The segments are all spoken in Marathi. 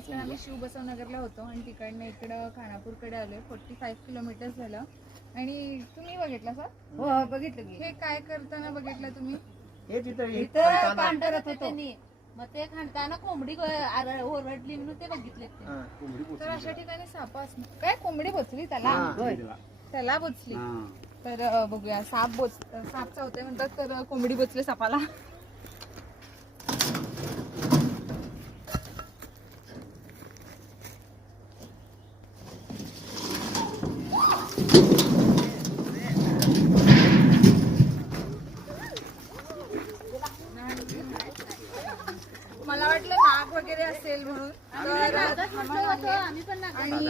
नमस्कार. आम्ही शिवबसवनगरला होतो आणि तिकडनं इकडं खानापूरकडे आलोय. 45 किलोमीटर झालं. आणि तुम्ही बघितला सर? हो बघितलं की. हे काय करताना बघितलं तुम्ही? हे तिथं काम करत होतो. मग ते खाणताना कोंबडी ओरडली म्हणून ते बघितले. तर अशा ठिकाणी साप असणार. काय कोंबडी बोचली त्याला? त्याला बोचली. तर बघूया साप चावते म्हणतात, तर कोंबडी बोचली सापाला. मला वाटलं नाग वगैरे असेल म्हणून. आणि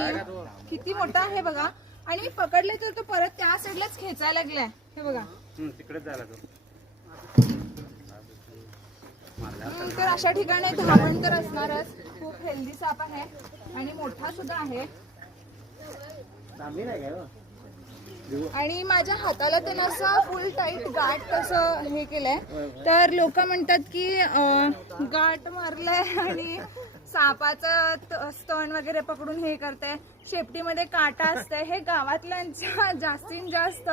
किती मोठा आहे बघा. आणि मी पकडले तर तो परत त्या साईडलाच खेचायला लागलाय. हे बघा. तिकडे जायला तर अशा ठिकाणी धावण तर असणारच. खूप हेल्दी साप आहे आणि मोठा सुद्धा आहे. आणि माझ्या हाताला त्यानं असं फुल टाईट गाठ असं हे केलंय. तर लोक म्हणतात की गाठ मारलंय आणि सापाचं स्तन वगैरे पकडून हे करते. शेपटीमध्ये काटा असते. हे गावातल्यांच्या जास्तीत जास्त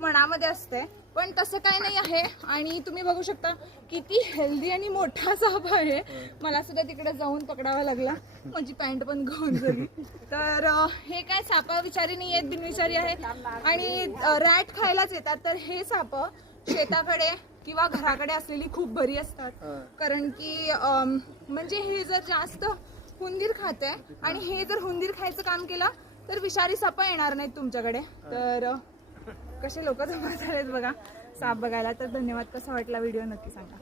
मनामध्ये असते, पण तसं काही नाही आहे. आणि तुम्ही बघू शकता किती हेल्दी आणि मोठा साप आहे. मला सुद्धा तिकडे जाऊन पकडावा लागला. माझी पॅन्ट पण गळून झाली. तर हे काय साप विचारी नाही आहेत, बिनविचारी आहेत आणि रॅट खायलाच येतात. तर हे साप शेताकडे किंवा घराकडे असलेली खूप बरी असतात. कारण की म्हणजे हे जर जास्त हुंदीर खाते आणि हे जर हुंदीर खायचं काम केलं तर विषारी साप येणार नाहीत तुमच्याकडे. तर कसे लोक जमा झालेत बघा साप बघायला. तर धन्यवाद. कसा वाटला व्हिडिओ नक्की सांगा.